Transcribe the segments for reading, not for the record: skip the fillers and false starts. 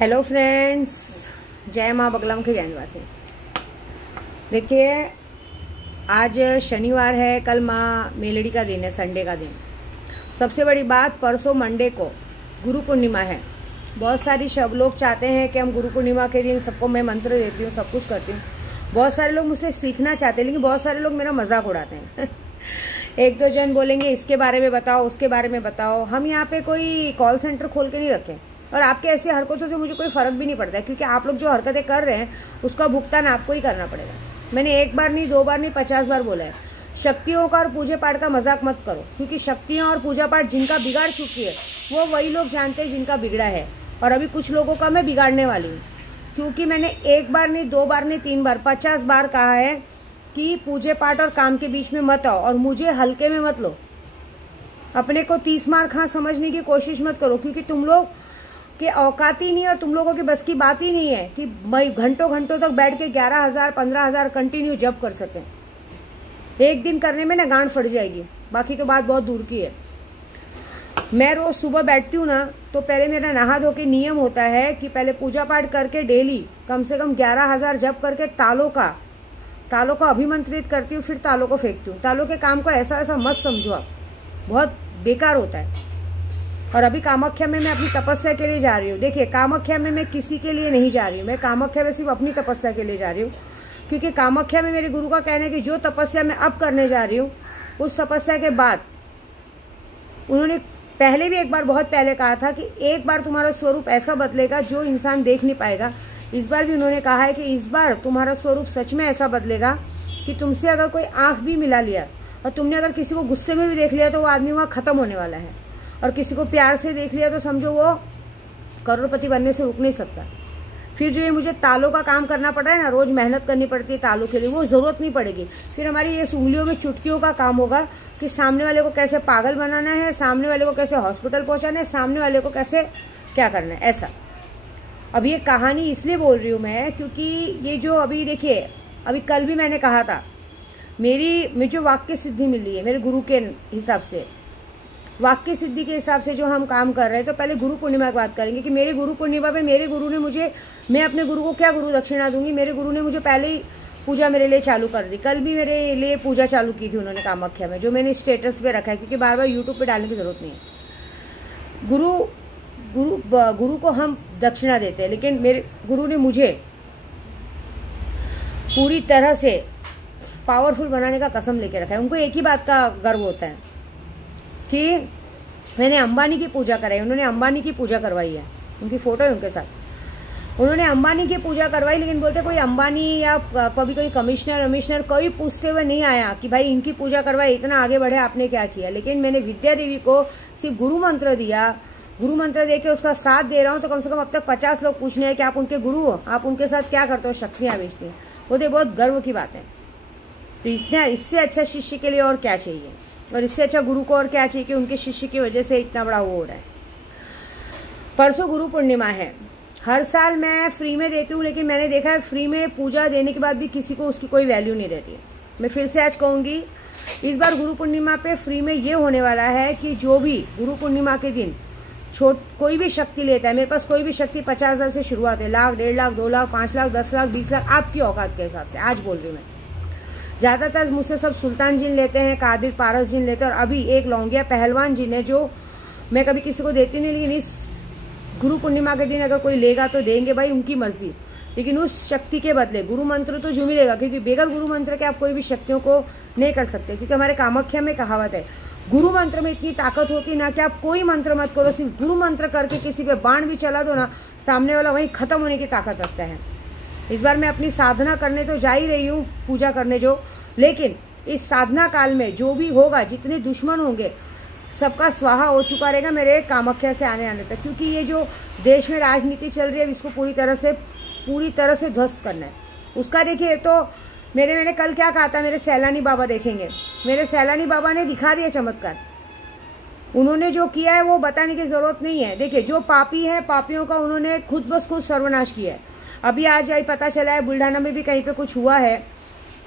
Hello friends, जय माँ बगलम के ज्ञानवासी। देखिए, आज शनिवार है, कल माँ मेलड़ी का दिन है, संडे का दिन। सबसे बड़ी बात, परसों मंडे को गुरु पूर्णिमा है। बहुत सारी लोग चाहते हैं कि हम गुरु पूर्णिमा के दिन सबको मैं मंत्र देती हूँ, सब कुछ करती हूँ। बहुत सारे लोग मुझसे सीखना चाहते हैं, लेकिन बहुत सारे लोग मेरा मजाक उड़ाते हैं। एक दो जन बोलेंगे इसके बारे में बताओ, उसके बारे में बताओ। हम यहाँ पे कोई कॉल सेंटर खोल के नहीं रखे, और आपके ऐसी हरकतों से मुझे कोई फ़र्क भी नहीं पड़ता है, क्योंकि आप लोग जो हरकतें कर रहे हैं उसका भुगतान आपको ही करना पड़ेगा। मैंने एक बार नहीं, दो बार नहीं, 50 बार बोला है, शक्तियों का और पूजा पाठ का मजाक मत करो, क्योंकि शक्तियाँ और पूजा पाठ जिनका बिगाड़ चुकी है वो वही लोग जानते हैं जिनका बिगड़ा है। और अभी कुछ लोगों का मैं बिगाड़ने वाली हूँ, क्योंकि मैंने एक बार नहीं, दो बार नहीं, 3 बार, 50 बार कहा है कि पूजा पाठ और काम के बीच में मत आओ और मुझे हल्के में मत लो। अपने को 30 मार खा समझने की कोशिश मत करो, क्योंकि तुम लोग कि औकात ही नहीं और तुम लोगों की बस की बात ही नहीं है कि मैं घंटों घंटों तक बैठ के 11,000 15,000 कंटिन्यू जप कर सकें। एक दिन करने में ना गांड फट जाएगी, बाकी तो बात बहुत दूर की है। मैं रोज सुबह बैठती हूँ ना, तो पहले मेरा नहा धो के नियम होता है कि पहले पूजा पाठ करके डेली कम से कम 11,000 जप करके तालों को अभिमंत्रित करती हूँ, फिर तालों को फेंकती हूँ। तालों के काम को ऐसा ऐसा मत समझो आप, बहुत बेकार होता है। और अभी कामाख्या में मैं अपनी तपस्या के लिए जा रही हूँ। देखिए, कामाख्या में मैं किसी के लिए नहीं जा रही हूँ, मैं कामाख्या में सिर्फ अपनी तपस्या के लिए जा रही हूँ, क्योंकि कामाख्या में मेरे गुरु का कहना है कि जो तपस्या मैं अब करने जा रही हूँ, उस तपस्या के बाद उन्होंने पहले भी एक बार बहुत पहले कहा था कि एक बार तुम्हारा स्वरूप ऐसा बदलेगा जो इंसान देख नहीं पाएगा। इस बार भी उन्होंने कहा है कि इस बार तुम्हारा स्वरूप सच में ऐसा बदलेगा कि तुमसे अगर कोई आंख भी मिला लिया और तुमने अगर किसी को गुस्से में भी देख लिया तो वो आदमी वहाँ खत्म होने वाला है, और किसी को प्यार से देख लिया तो समझो वो करोड़पति बनने से रुक नहीं सकता। फिर जो ये मुझे तालों का काम करना पड़ रहा है ना, रोज मेहनत करनी पड़ती है तालों के लिए, वो जरूरत नहीं पड़ेगी। फिर हमारी ये उंगलियों में चुटकियों का काम होगा कि सामने वाले को कैसे पागल बनाना है, सामने वाले को कैसे हॉस्पिटल पहुंचाना है, सामने वाले को कैसे क्या करना है, ऐसा। अब ये कहानी इसलिए बोल रही हूँ मैं, क्योंकि ये जो अभी देखिए, अभी कल भी मैंने कहा था, मुझे जो वाक्य सिद्धि मिली है मेरे गुरु के हिसाब से, वाक्य सिद्धि के हिसाब से जो हम काम कर रहे हैं, तो पहले गुरु पूर्णिमा की बात करेंगे कि मेरे गुरु पूर्णिमा पे मेरे गुरु ने मुझे, मैं अपने गुरु को क्या गुरु दक्षिणा दूंगी। मेरे गुरु ने मुझे पहले ही पूजा मेरे लिए चालू कर दी। कल भी मेरे लिए पूजा चालू की थी उन्होंने कामाख्या में, जो मैंने स्टेटस पे रखा है, क्योंकि बार बार यूट्यूब पे डालने की जरूरत नहीं है। गुरु को हम दक्षिणा देते हैं, लेकिन मेरे गुरु ने मुझे पूरी तरह से पावरफुल बनाने का कसम लेके रखा है। उनको एक ही बात का गर्व होता है कि मैंने अंबानी की पूजा कराई। उन्होंने अंबानी की पूजा करवाई है, उनकी फोटो है उनके साथ। उन्होंने अंबानी की पूजा करवाई, लेकिन बोलते कोई अंबानी या कभी कोई कमिश्नर कोई पूछते हुए नहीं आया कि भाई इनकी पूजा करवाई, इतना आगे बढ़े, आपने क्या किया। लेकिन मैंने विद्या देवी को सिर्फ गुरु मंत्र दिया, गुरु मंत्र दे के उसका साथ दे रहा हूँ, तो कम से कम अब तक 50 लोग पूछने हैं कि आप उनके गुरु हो, आप उनके साथ क्या करते हो, शक्तियाँ बेचती हैं। बोलते बहुत गर्व की बात है। तो इतना, इससे अच्छा शिष्य के लिए और क्या चाहिए, और इससे अच्छा गुरु को और क्या चाहिए कि उनके शिष्य की वजह से इतना बड़ा वो हो रहा है। परसों गुरु पूर्णिमा है। हर साल मैं फ्री में देती हूँ, लेकिन मैंने देखा है फ्री में पूजा देने के बाद भी किसी को उसकी कोई वैल्यू नहीं रहती है। मैं फिर से आज कहूँगी, इस बार गुरु पूर्णिमा पे फ्री में ये होने वाला है कि जो भी गुरु पूर्णिमा के दिन कोई भी शक्ति लेता है, मेरे पास कोई भी शक्ति 50,000 से शुरुआत है, लाख, 1.5 लाख, 2 लाख, 5 लाख, 10 लाख, 20 लाख, आपकी औकात के हिसाब से आज बोल रही हूँ मैं। ज़्यादातर मुझसे सब सुल्तान जिन लेते हैं, कादिर पारस जिन लेते हैं, और अभी एक लौंगिया पहलवान जिन है, जो मैं कभी किसी को देती नहीं, लेकिन इस गुरु पूर्णिमा के दिन अगर कोई लेगा तो देंगे, भाई उनकी मर्जी। लेकिन उस शक्ति के बदले गुरु मंत्र तो जो मिलेगा, क्योंकि बगैर गुरु मंत्र के आप कोई भी शक्तियों को नहीं कर सकते, क्योंकि हमारे कामाख्या में कहावत है, गुरु मंत्र में इतनी ताकत होती ना कि आप कोई मंत्र मत करो, सिर्फ गुरु मंत्र करके किसी पे बाण भी चला दो ना, सामने वाला वहीं खत्म होने की ताकत रखता है। इस बार मैं अपनी साधना करने तो जा ही रही हूँ, पूजा करने जो, लेकिन इस साधना काल में जो भी होगा, जितने दुश्मन होंगे, सबका स्वाहा हो चुका रहेगा मेरे कामाख्या से आने तक। क्योंकि ये जो देश में राजनीति चल रही है, इसको पूरी तरह से ध्वस्त करना है। उसका देखिए, तो मैंने कल क्या कहा था, मेरे सैलानी बाबा देखेंगे, मेरे सैलानी बाबा ने दिखा दिया चमत्कार। उन्होंने जो किया है वो बताने की जरूरत नहीं है। देखिए, जो पापी है, पापियों का उन्होंने खुद बस खुद सर्वनाश किया है। अभी आज पता चला है बुल्ढाना में भी कहीं पे कुछ हुआ है,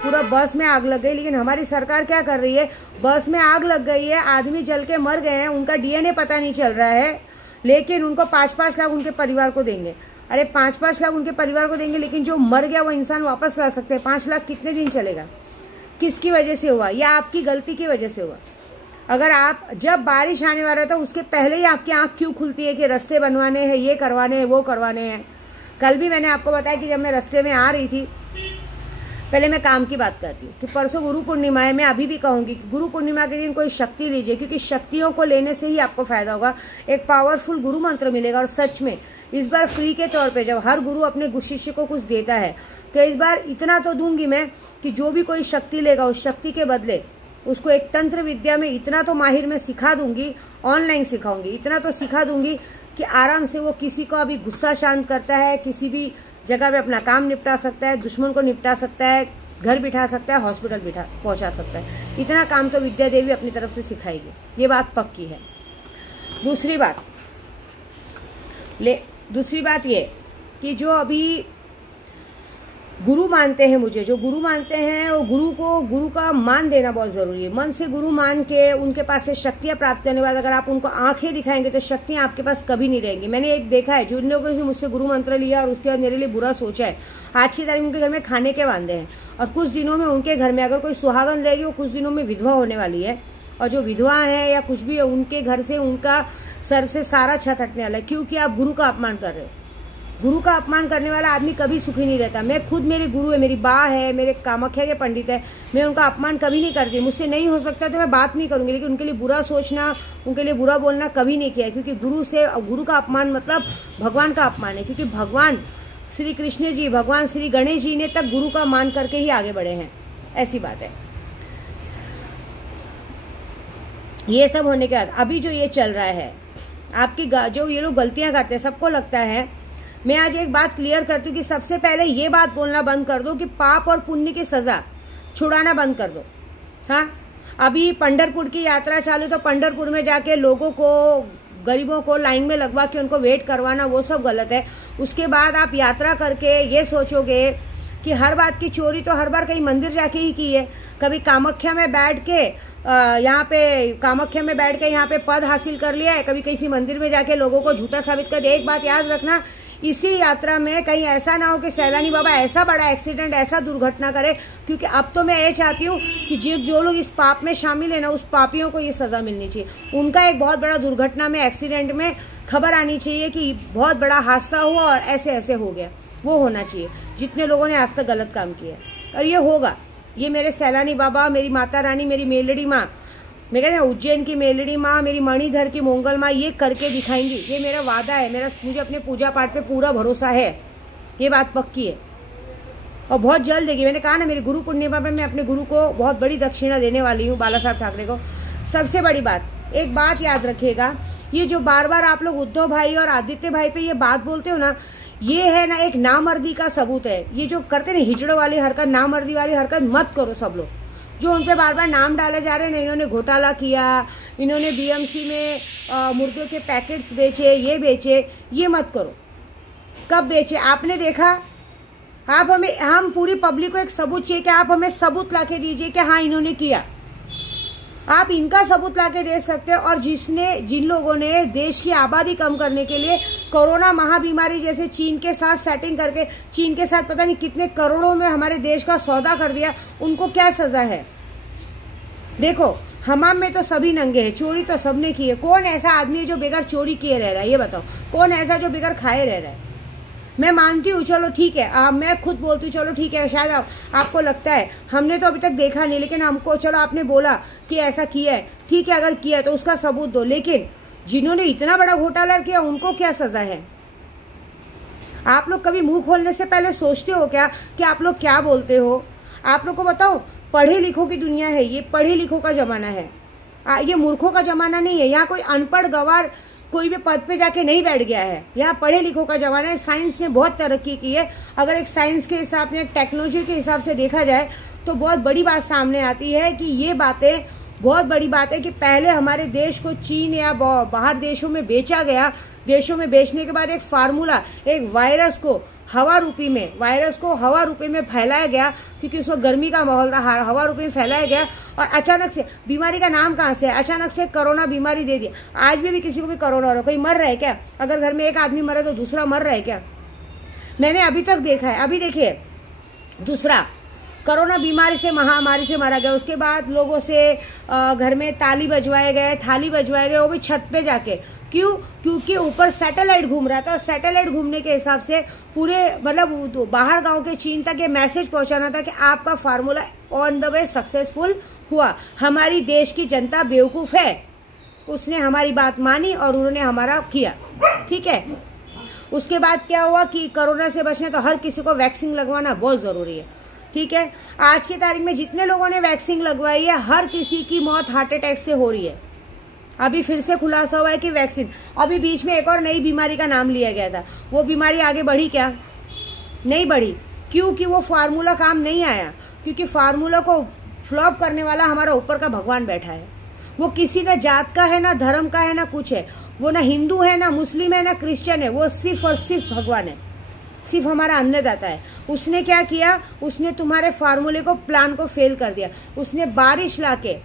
पूरा बस में आग लग गई। लेकिन हमारी सरकार क्या कर रही है, बस में आग लग गई है, आदमी जल के मर गए हैं, उनका DNA पता नहीं चल रहा है, लेकिन उनको 5-5 लाख उनके परिवार को देंगे। अरे 5-5 लाख उनके परिवार को देंगे, लेकिन जो मर गया वो इंसान वापस ला सकते हैं। 5 लाख कितने दिन चलेगा? किसकी वजह से हुआ? या आपकी गलती की वजह से हुआ? अगर आप जब बारिश आने वाला था उसके पहले ही आपकी आंख क्यों खुलती है कि रास्ते बनवाने हैं, ये करवाने हैं, वो करवाने हैं। कल भी मैंने आपको बताया कि जब मैं रास्ते में आ रही थी, पहले मैं काम की बात करती हूँ कि परसों गुरु पूर्णिमा है। मैं अभी भी कहूँगी कि गुरु पूर्णिमा के दिन कोई शक्ति लीजिए, क्योंकि शक्तियों को लेने से ही आपको फायदा होगा। एक पावरफुल गुरु मंत्र मिलेगा। और सच में इस बार फ्री के तौर पे जब हर गुरु अपने शिष्य को कुछ देता है, तो इस बार इतना तो दूंगी मैं कि जो भी कोई शक्ति लेगा उस शक्ति के बदले उसको एक तंत्र विद्या में इतना तो माहिर मैं सिखा दूंगी, ऑनलाइन सिखाऊंगी, इतना तो सिखा दूंगी कि आराम से वो किसी को अभी गुस्सा शांत करता है, किसी भी जगह पे अपना काम निपटा सकता है, दुश्मन को निपटा सकता है, घर बिठा सकता है, हॉस्पिटल पहुंचा सकता है। इतना काम तो विद्या देवी अपनी तरफ से सिखाएगी, ये बात पक्की है। दूसरी बात ये कि जो अभी गुरु मानते हैं, मुझे जो गुरु मानते हैं वो गुरु का मान देना बहुत जरूरी है। मन से गुरु मान के उनके पास से शक्तियां प्राप्त करने के बाद अगर आप उनको आंखें दिखाएंगे तो शक्तियां आपके पास कभी नहीं रहेंगी। मैंने एक देखा है, जिन लोगों ने मुझसे गुरु मंत्र लिया और उसके बाद मेरे लिए बुरा सोचा है, आज की तारीख उनके घर में खाने के वांदे हैं। और कुछ दिनों में उनके घर में अगर कोई सुहागन रहेगी वो कुछ दिनों में विधवा होने वाली है। और जो विधवा है या कुछ भी है, उनके घर से उनका सर से सारा छत हटने वाला है, क्योंकि आप गुरु का अपमान कर रहे हो। गुरु का अपमान करने वाला आदमी कभी सुखी नहीं रहता। मैं खुद, मेरे गुरु है, मेरी बा है, मेरे कामाख्या के पंडित है, मैं उनका अपमान कभी नहीं करती। मुझसे नहीं हो सकता तो मैं बात नहीं करूंगी, लेकिन उनके लिए बुरा सोचना, उनके लिए बुरा बोलना कभी नहीं किया है। क्योंकि गुरु का अपमान मतलब भगवान का अपमान है। क्योंकि भगवान श्री कृष्ण जी, भगवान श्री गणेश जी ने तक गुरु का मान करके ही आगे बढ़े हैं, ऐसी बात है। ये सब होने के बाद अभी जो ये चल रहा है, आपकी जो ये लोग गलतियां करते हैं, सबको लगता है। मैं आज एक बात क्लियर करती हूँ कि सबसे पहले ये बात बोलना बंद कर दो कि पाप और पुण्य की सजा छुड़ाना बंद कर दो। हाँ, अभी पंढरपुर की यात्रा चालू, तो पंढरपुर में जाके लोगों को, गरीबों को लाइन में लगवा के उनको वेट करवाना, वो सब गलत है। उसके बाद आप यात्रा करके ये सोचोगे कि हर बात की चोरी तो हर बार कहीं मंदिर जाके ही की है। कभी कामाख्या में बैठ के यहाँ पे पद हासिल कर लिया है, कभी किसी मंदिर में जाके लोगों को झूठा साबित कर दिया। एक बात याद रखना, इसी यात्रा में कहीं ऐसा ना हो कि सैलानी बाबा ऐसा बड़ा एक्सीडेंट, ऐसा दुर्घटना करे। क्योंकि अब तो मैं ये चाहती हूँ कि जो लोग इस पाप में शामिल है ना, उस पापियों को ये सजा मिलनी चाहिए। उनका एक बहुत बड़ा दुर्घटना में, एक्सीडेंट में खबर आनी चाहिए कि बहुत बड़ा हादसा हुआ और ऐसे ऐसे हो गया, वो होना चाहिए जितने लोगों ने आज तक गलत काम किया। और ये होगा, ये मेरे सैलानी बाबा, मेरी माता रानी, मेरी मेलड़ी माँ, मैं कहते हैं उज्जैन की मेलड़ी माँ, मेरी मणिधर की मोंगल माँ, ये करके दिखाएंगी। ये मेरा वादा है, मुझे अपने पूजा पाठ पे पूरा भरोसा है, ये बात पक्की है। और बहुत जल्द देगी। मैंने कहा ना, मेरी गुरु पूर्णिमा पे मैं अपने गुरु को बहुत बड़ी दक्षिणा देने वाली हूँ, बाला साहब ठाकरे को। सबसे बड़ी बात, एक बात याद रखिएगा, ये जो बार बार आप लोग उद्धव भाई और आदित्य भाई पे ये बात बोलते हो ना, ये है ना एक नामर्दी का सबूत है। ये जो करते ना हिजड़ों वाली हरकत, नामर्दी वाली हरकत मत करो सब लोग। जो उन पे बार बार नाम डाले जा रहे हैं ना, इन्होंने घोटाला किया, इन्होंने बीएमसी में मुर्गियों के पैकेट्स बेचे, ये बेचे, ये मत करो। कब बेचे आपने देखा? आप हमें, हम पूरी पब्लिक को एक सबूत चाहिए कि आप हमें सबूत लाके दीजिए कि हाँ इन्होंने किया। आप इनका सबूत लाके दे सकते हो। और जिन लोगों ने देश की आबादी कम करने के लिए कोरोना महाबीमारी जैसे चीन के साथ सेटिंग करके, चीन के साथ पता नहीं कितने करोड़ों में हमारे देश का सौदा कर दिया, उनको क्या सजा है? देखो, हमाम में तो सभी नंगे हैं, चोरी तो सबने की है। कौन ऐसा आदमी है जो बेगर चोरी किए रह रहा है? ये बताओ, कौन ऐसा जो बेगर खाए रह रहा है? मैं मानती हूँ, चलो ठीक है, मैं खुद बोलती हूँ, चलो ठीक है, शायद आपको लगता है, हमने तो अभी तक देखा नहीं, लेकिन हमको, चलो आपने बोला कि ऐसा किया है, ठीक है, अगर किया है तो उसका सबूत दो। लेकिन जिन्होंने इतना बड़ा घोटाला किया उनको क्या सजा है? आप लोग कभी मुंह खोलने से पहले सोचते हो क्या कि आप लोग क्या बोलते हो? आप लोग को बताओ, पढ़े लिखों की दुनिया है, ये पढ़े लिखों का जमाना है, ये मूर्खों का जमाना नहीं है। यहाँ कोई अनपढ़ गवार कोई भी पद पे जाके नहीं बैठ गया है, यहाँ पढ़े लिखों का जमाना है। साइंस ने बहुत तरक्की की है। अगर एक साइंस के हिसाब से, टेक्नोलॉजी के हिसाब से देखा जाए तो बहुत बड़ी बात सामने आती है कि ये बातें, बहुत बड़ी बात है कि पहले हमारे देश को चीन या बाहर देशों में बेचा गया। देशों में बेचने के बाद एक फार्मूला, एक वायरस को हवा रूपी में फैलाया गया, क्योंकि उस वक्त गर्मी का माहौल था, हवा रूपी में फैलाया गया। और अचानक से, बीमारी का नाम कहाँ से है? अचानक से कोरोना बीमारी दे दिया। आज भी किसी को भी कोरोना हो रहा है, कोई मर रहा है क्या? अगर घर में एक आदमी मरे तो दूसरा मर रहा है क्या? मैंने अभी तक देखा है। अभी देखिए, दूसरा कोरोना बीमारी से, महामारी से मारा गया, उसके बाद लोगों से घर में ताली बजवाए गए, थाली बजवाए गए, वो भी छत पे जाके। क्यों? क्योंकि ऊपर सैटेलाइट घूम रहा था और सैटेलाइट घूमने के हिसाब से पूरे मतलब बाहर गांव के चीन तक ये मैसेज पहुंचाना था कि आपका formula on the way successful हुआ। हमारी देश की जनता बेवकूफ है, उसने हमारी बात मानी और उन्होंने हमारा किया, ठीक है। उसके बाद क्या हुआ कि कोरोना से बचने तो हर किसी को वैक्सीन लगवाना बहुत जरूरी है, ठीक है। आज की तारीख में जितने लोगों ने वैक्सीन लगवाई है, हर किसी की मौत हार्ट अटैक से हो रही है। अभी फिर से खुलासा हुआ है कि वैक्सीन, अभी बीच में एक और नई बीमारी का नाम लिया गया था, वो बीमारी आगे बढ़ी क्या? नहीं बढ़ी। क्योंकि वो फार्मूला काम नहीं आया, क्योंकि फार्मूला को फ्लॉप करने वाला हमारा ऊपर का भगवान बैठा है। वो किसी ना जात का है, ना धर्म का है, ना कुछ है। वो ना हिंदू है, ना मुस्लिम है, ना क्रिश्चियन है। वो सिर्फ और सिर्फ भगवान है, सिर्फ हमारा अन्नदाता है। उसने क्या किया? उसने तुम्हारे फार्मूले को, प्लान को फेल कर दिया। उसने बारिश लाके,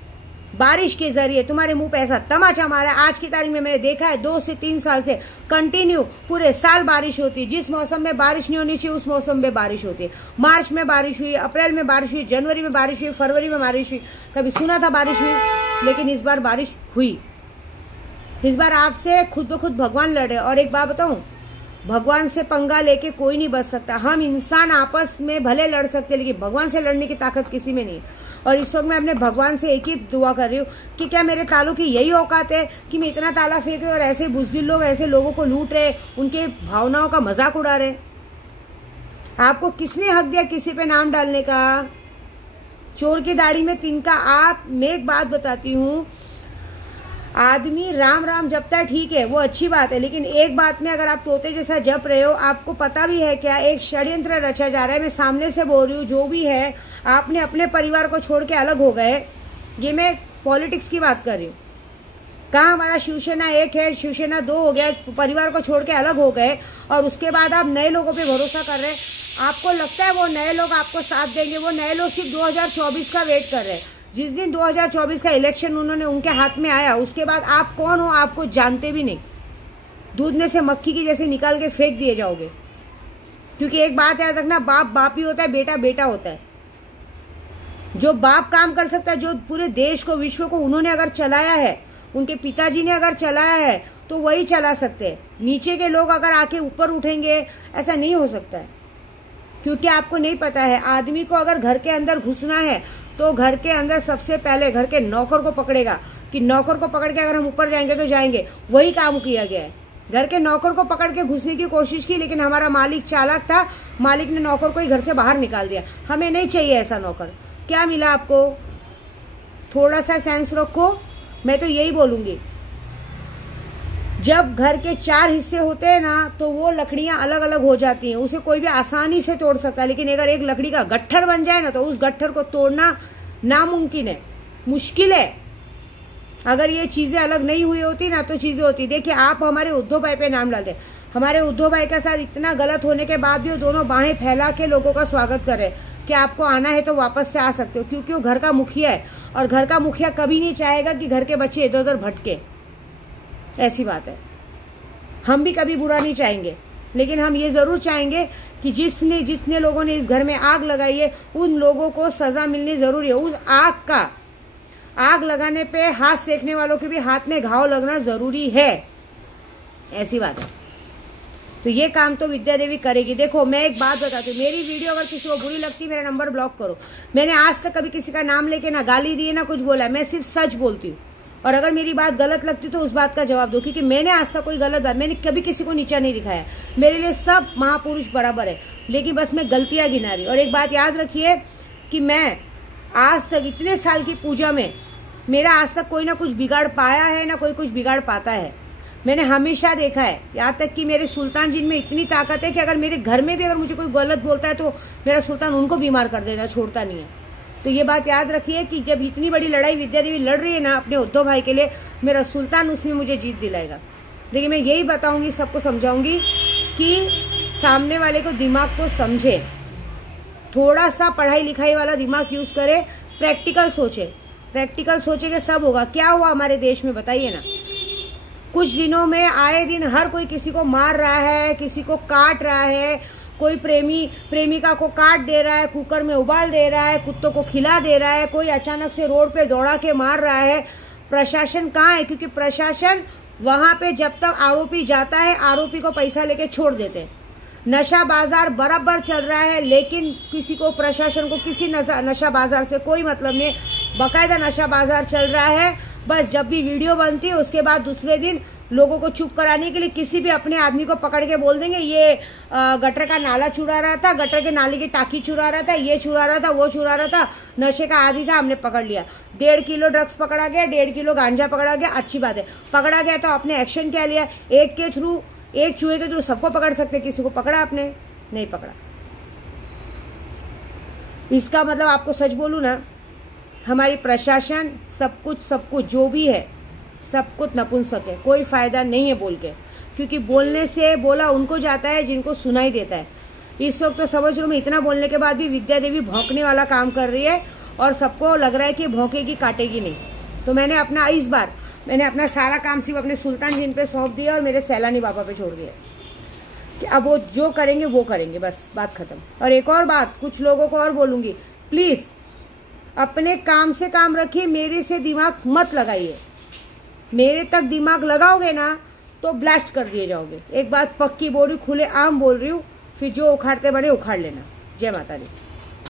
बारिश के जरिए तुम्हारे मुंह पे ऐसा तमाचा मारा। आज की तारीख में मैंने देखा है 2 से 3 साल से कंटिन्यू पूरे साल बारिश होती है। जिस मौसम में बारिश नहीं होनी चाहिए उस मौसम में बारिश होती है। मार्च में बारिश हुई, अप्रैल में बारिश हुई, जनवरी में बारिश हुई, फरवरी में बारिश हुई। कभी सुना था बारिश हुई? लेकिन इस बार बारिश हुई। इस बार आपसे खुद ब खुद भगवान लड़ रहे। और एक बात बताऊं, भगवान से पंगा लेके कोई नहीं बच सकता। हम इंसान आपस में भले लड़ सकते, लेकिन भगवान से लड़ने की ताकत किसी में नहीं। और इस वक्त मैं अपने भगवान से एक ही दुआ कर रही हूँ कि क्या मेरे तालों की यही औकात है कि मैं इतना ताला फेंक रहे और ऐसे बुज़दिल लोग ऐसे लोगों को लूट रहे, उनके भावनाओं का मजाक उड़ा रहे। आपको किसने हक दिया किसी पे नाम डालने का? चोर की दाढ़ी में तिनका। आप, मैं एक बात बताती हूँ, आदमी राम राम जपता है, ठीक है, वो अच्छी बात है। लेकिन एक बात में अगर आप तोते जैसा जप रहे हो, आपको पता भी है क्या एक षड्यंत्र रचा जा रहा है। मैं सामने से बोल रही हूँ, जो भी है, आपने अपने परिवार को छोड़ के अलग हो गए। ये मैं पॉलिटिक्स की बात कर रही हूँ। कहाँ हमारा शिवसेना 1 है, शिवसेना 2 हो गया, परिवार को छोड़ के अलग हो गए और उसके बाद आप नए लोगों पे भरोसा कर रहे हैं। आपको लगता है वो नए लोग आपको साथ देंगे? वो नए लोग सिर्फ 2024 का वेट कर रहे हैं। जिस दिन 2024 का इलेक्शन उन्होंने उनके हाथ में आया, उसके बाद आप कौन हो आपको जानते भी नहीं। दूध में से मक्खी की जैसे निकाल के फेंक दिए जाओगे। क्योंकि एक बात याद रखना, बाप बाप ही होता है, बेटा बेटा होता है। जो बाप काम कर सकता है, जो पूरे देश को, विश्व को उन्होंने अगर चलाया है, उनके पिताजी ने अगर चलाया है, तो वही चला सकते हैं। नीचे के लोग अगर आके ऊपर उठेंगे, ऐसा नहीं हो सकता है। क्योंकि आपको नहीं पता है, आदमी को अगर घर के अंदर घुसना है तो घर के अंदर सबसे पहले घर के नौकर को पकड़ेगा, कि नौकर को पकड़ के अगर हम ऊपर जाएंगे तो जाएंगे। वही काम किया गया है। घर के नौकर को पकड़ के घुसने की कोशिश की, लेकिन हमारा मालिक चालाक था, मालिक ने नौकर को ही घर से बाहर निकाल दिया। हमें नहीं चाहिए ऐसा नौकर। क्या मिला आपको? थोड़ा सा सेंस रखो। मैं तो यही बोलूंगी, जब घर के 4 हिस्से होते हैं ना, तो वो लकड़ियां अलग अलग हो जाती हैं। उसे कोई भी आसानी से तोड़ सकता है, लेकिन अगर एक लकड़ी का गट्ठर बन जाए ना, तो उस गट्ठर को तोड़ना नामुमकिन है, मुश्किल है। अगर ये चीजें अलग नहीं हुई होती ना, तो चीजें होती। देखिए, आप हमारे उद्धव भाई पे नाम डालते, हमारे उद्धव भाई के साथ इतना गलत होने के बाद भी वो दोनों बाहें फैला के लोगों का स्वागत कर रहे कि आपको आना है तो वापस से आ सकते हो, क्योंकि वो घर का मुखिया है। और घर का मुखिया कभी नहीं चाहेगा कि घर के बच्चे इधर उधर भटके। ऐसी बात है। हम भी कभी बुरा नहीं चाहेंगे, लेकिन हम ये जरूर चाहेंगे कि जितने लोगों ने इस घर में आग लगाई है, उन लोगों को सजा मिलनी जरूरी है। उस आग लगाने पे हाथ सेकने वालों के भी हाथ में घाव लगना जरूरी है। ऐसी बात है। तो ये काम तो विद्या देवी करेगी। देखो, मैं एक बात बताती हूँ, मेरी वीडियो अगर किसी को बुरी लगती है, मेरा नंबर ब्लॉक करो। मैंने आज तक कभी किसी का नाम लेके ना गाली दी है, ना कुछ बोला है। मैं सिर्फ सच बोलती हूँ। और अगर मेरी बात गलत लगती तो उस बात का जवाब दो, क्योंकि मैंने आज तक कोई गलत बात, मैंने कभी किसी को नीचा नहीं दिखाया। मेरे लिए सब महापुरुष बराबर है, लेकिन बस मैं गलतियां गिना रही। और एक बात याद रखिए कि मैं आज तक इतने साल की पूजा में मेरा आज तक कोई ना कुछ बिगाड़ पाया है, ना कोई कुछ बिगाड़ पाता है। मैंने हमेशा देखा है, यहाँ तक कि मेरे सुल्तान जिन में इतनी ताकत है कि अगर मेरे घर में भी अगर मुझे कोई गलत बोलता है तो मेरा सुल्तान उनको बीमार कर देता, छोड़ता नहीं है। तो ये बात याद रखिए कि जब इतनी बड़ी लड़ाई विद्या देवी लड़ रही है ना अपने उद्धव भाई के लिए, मेरा सुल्तान उसमें मुझे जीत दिलाएगा। देखिए, मैं यही बताऊंगी, सबको समझाऊंगी कि सामने वाले को दिमाग को समझे, थोड़ा सा पढ़ाई लिखाई वाला दिमाग यूज करे, प्रैक्टिकल सोचे कि सब होगा। क्या हुआ हमारे देश में बताइए ना। कुछ दिनों में आए दिन हर कोई किसी को मार रहा है, किसी को काट रहा है, कोई प्रेमिका को काट दे रहा है, कुकर में उबाल दे रहा है, कुत्तों को खिला दे रहा है, कोई अचानक से रोड पे दौड़ा के मार रहा है। प्रशासन कहाँ है? क्योंकि प्रशासन वहाँ पे जब तक आरोपी जाता है, आरोपी को पैसा लेके छोड़ देते हैं। नशा बाजार बराबर चल रहा है, लेकिन किसी को, प्रशासन को किसी नशा बाजार से कोई मतलब नहीं। बाकायदा नशा बाजार चल रहा है। बस जब भी वीडियो बनती है उसके बाद दूसरे दिन लोगों को चुप कराने के लिए किसी भी अपने आदमी को पकड़ के बोल देंगे ये गटर का नाला चुरा रहा था, गटर के नाले की टाकी चुरा रहा था, ये चुरा रहा था, वो चुरा रहा था, नशे का आदी था, हमने पकड़ लिया। 1.5 किलो ड्रग्स पकड़ा गया, 1.5 किलो गांजा पकड़ा गया, अच्छी बात है। पकड़ा गया तो आपने एक्शन क्या लिया? एक चूहे के थ्रू सबको पकड़ सकते, किसी को पकड़ा आपने? नहीं पकड़ा। इसका मतलब आपको सच बोलूं ना, हमारी प्रशासन सब कुछ जो भी है सब कुछ नपुंसक है, कोई फायदा नहीं है बोल के, क्योंकि बोलने से बोला उनको जाता है जिनको सुनाई देता है। इस वक्त तो समझ लो, मैं इतना बोलने के बाद भी विद्या देवी भौंकने वाला काम कर रही है और सबको लग रहा है कि भौंकेगी काटेगी नहीं। तो मैंने अपना सारा काम सिर्फ अपने सुल्तान जिन पे सौंप दिया और मेरे सैलानी बाबा पे छोड़ दिया कि अब वो जो करेंगे वो करेंगे, बस बात खत्म। और एक और बात कुछ लोगों को और बोलूंगी, प्लीज अपने काम से काम रखिए, मेरे से दिमाग मत लगाइए। मेरे तक दिमाग लगाओगे ना तो ब्लास्ट कर दिए जाओगे। एक बात पक्की बोल रही हूँ, खुले आम बोल रही हूँ, फिर जो उखाड़ते बड़े उखाड़ लेना। जय माता दी।